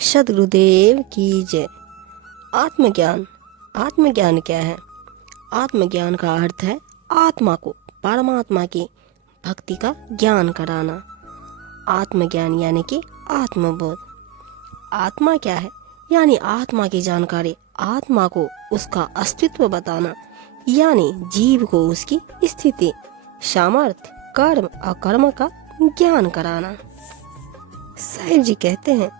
सद्गुरुदेव की जय। आत्मज्ञान। आत्मज्ञान क्या है? आत्मज्ञान का अर्थ है आत्मा को परमात्मा की भक्ति का ज्ञान कराना। आत्मज्ञान यानी कि आत्मबोध। आत्मा क्या है? यानी आत्मा की जानकारी, आत्मा को उसका अस्तित्व बताना, यानी जीव को उसकी स्थिति, सामर्थ्य, कर्म और कर्म का ज्ञान कराना। साहिब जी कहते हैं,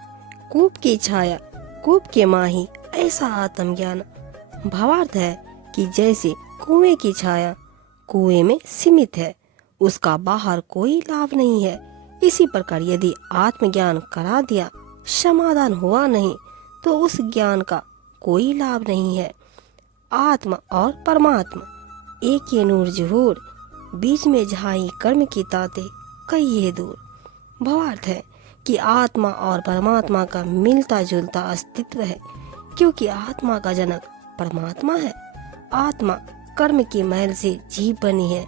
कूप की छाया कूप के माही ऐसा आत्मज्ञान। भावार्थ है कि जैसे कुएं की छाया कुएं में सीमित है, उसका बाहर कोई लाभ नहीं है, इसी प्रकार यदि आत्मज्ञान करा दिया, समाधान हुआ नहीं, तो उस ज्ञान का कोई लाभ नहीं है। आत्मा और परमात्मा एक ये नूर जुहूर, बीच में झाई कर्म की ताते कई ये दूर। भावार्थ है कि आत्मा और परमात्मा का मिलता जुलता अस्तित्व है, क्योंकि आत्मा का जनक परमात्मा है। आत्मा कर्म की महल से जीव बनी है।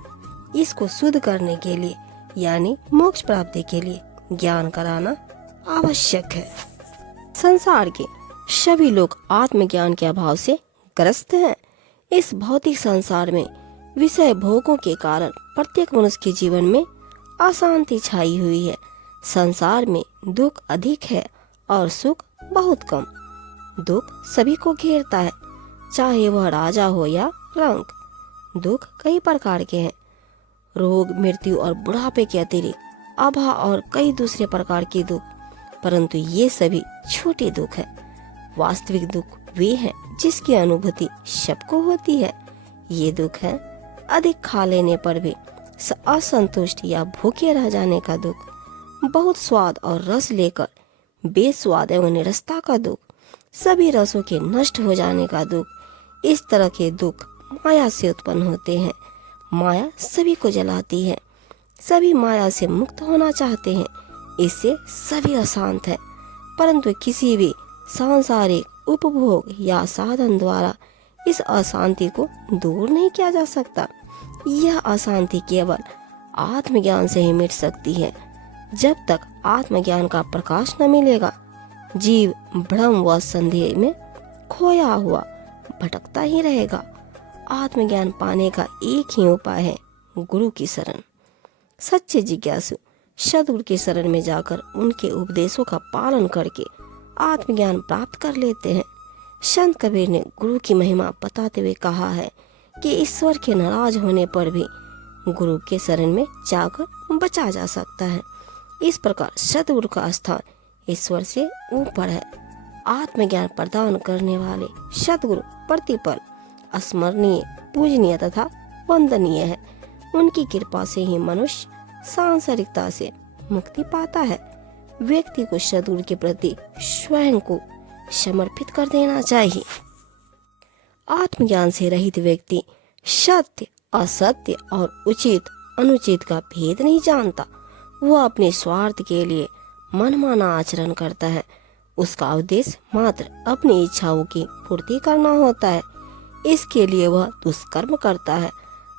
इसको शुद्ध करने के लिए यानी मोक्ष प्राप्ति के लिए ज्ञान कराना आवश्यक है। संसार के सभी लोग आत्मज्ञान के अभाव से ग्रस्त हैं। इस भौतिक संसार में विषय भोगों के कारण प्रत्येक मनुष्य के जीवन में अशांति छाई हुई है। संसार में दुख अधिक है और सुख बहुत कम। दुख सभी को घेरता है, चाहे वह राजा हो या रंक। दुख कई प्रकार के हैं, रोग, मृत्यु और बुढ़ापे के अतिरिक्त अभाव और कई दूसरे प्रकार के दुख, परंतु ये सभी छोटे दुख हैं। वास्तविक दुख वे हैं जिसकी अनुभूति सबको होती है। ये दुख है अधिक खा लेने पर भी असंतुष्ट या भूखे रह जाने का दुख, बहुत स्वाद और रस लेकर बेस्वाद एवं निरस्ता का दुख, सभी रसों के नष्ट हो जाने का दुख। इस तरह के दुख माया से उत्पन्न होते हैं। माया सभी को जलाती है। सभी माया से मुक्त होना चाहते हैं, इससे सभी अशांत है, परंतु किसी भी सांसारिक उपभोग या साधन द्वारा इस अशांति को दूर नहीं किया जा सकता। यह अशांति केवल आत्मज्ञान से ही मिट सकती है। जब तक आत्मज्ञान का प्रकाश न मिलेगा, जीव भ्रम व संदेह में खोया हुआ भटकता ही रहेगा। आत्मज्ञान पाने का एक ही उपाय है, गुरु की शरण। सच्चे जिज्ञासु सद्गुरु की शरण में जाकर उनके उपदेशों का पालन करके आत्मज्ञान प्राप्त कर लेते हैं। संत कबीर ने गुरु की महिमा बताते हुए कहा है कि ईश्वर के नाराज होने पर भी गुरु के शरण में जाकर बचा जा सकता है। इस प्रकार सद्गुरु का स्थान ईश्वर से ऊपर है। आत्मज्ञान प्रदान करने वाले सद्गुरु प्रतिपल स्मरणीय, पूजनीय तथा वंदनीय है। उनकी कृपा से ही मनुष्य सांसारिकता से मुक्ति पाता है। व्यक्ति को सद्गुरु के प्रति स्वयं को समर्पित कर देना चाहिए। आत्मज्ञान से रहित व्यक्ति सत्य, असत्य और उचित अनुचित का भेद नहीं जानता। वह अपने स्वार्थ के लिए मनमाना आचरण करता है। उसका उद्देश्य मात्र अपनी इच्छाओं की पूर्ति करना होता है। इसके लिए वह दुष्कर्म करता है।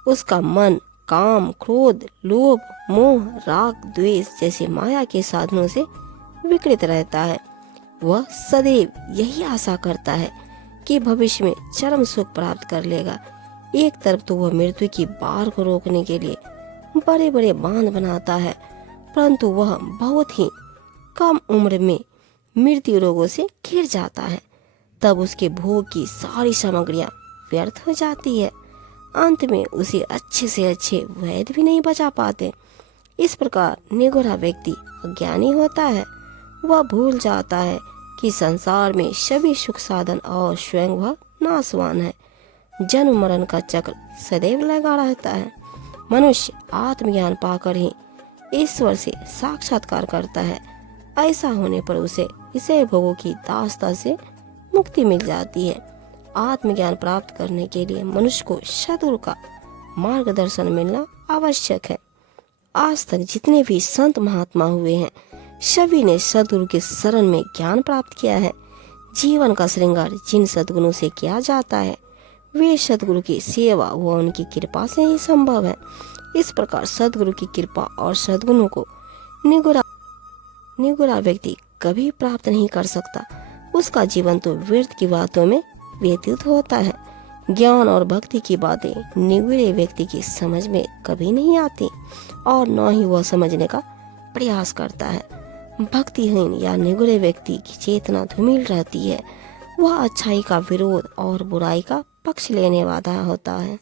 उसका मन काम, क्रोध, लोभ, मोह, राग, द्वेष जैसे माया के साधनों से विकृत रहता है। वह सदैव यही आशा करता है कि भविष्य में चरम सुख प्राप्त कर लेगा। एक तरफ तो वह मृत्यु की बाढ़ को रोकने के लिए बड़े बड़े बांध बनाता है, परंतु वह बहुत ही कम उम्र में मृत्यु रोगों से घिर जाता है। तब उसके भोग की सारी सामग्रियां व्यर्थ हो जाती है। अंत में उसे अच्छे से अच्छे वैद्य भी नहीं बचा पाते। इस प्रकार निगोरा व्यक्ति अज्ञानी होता है। वह भूल जाता है कि संसार में सभी सुख साधन और स्वयं वह नाशवान है। जन्म मरण का चक्र सदैव लगा रहता है। मनुष्य आत्मज्ञान पाकर ही ईश्वर से साक्षात्कार करता है। ऐसा होने पर उसे विषय भोगों की दास्ता से मुक्ति मिल जाती है। आत्मज्ञान प्राप्त करने के लिए मनुष्य को सद्गुरु का मार्गदर्शन मिलना आवश्यक है। आज तक जितने भी संत महात्मा हुए हैं, सभी ने सद्गुरु के शरण में ज्ञान प्राप्त किया है। जीवन का श्रृंगार जिन सद्गुणों से किया जाता है, वे सद्गुरु की सेवा व उनकी कृपा से ही संभव है। इस प्रकार सद्गुरु की कृपा और सद्गुणों को निगुरा व्यक्ति कभी प्राप्त नहीं कर सकता। उसका जीवन तो व्यर्थ की बातों में व्यतीत होता है। ज्ञान और भक्ति की बातें निगूढ़े व्यक्ति की समझ में कभी नहीं आती और न ही वह समझने का प्रयास करता है। भक्तिहीन या निगूढ़े व्यक्ति की चेतना धूमिल रहती है। वह अच्छाई का विरोध और बुराई का पक्ष लेने वाला होता है।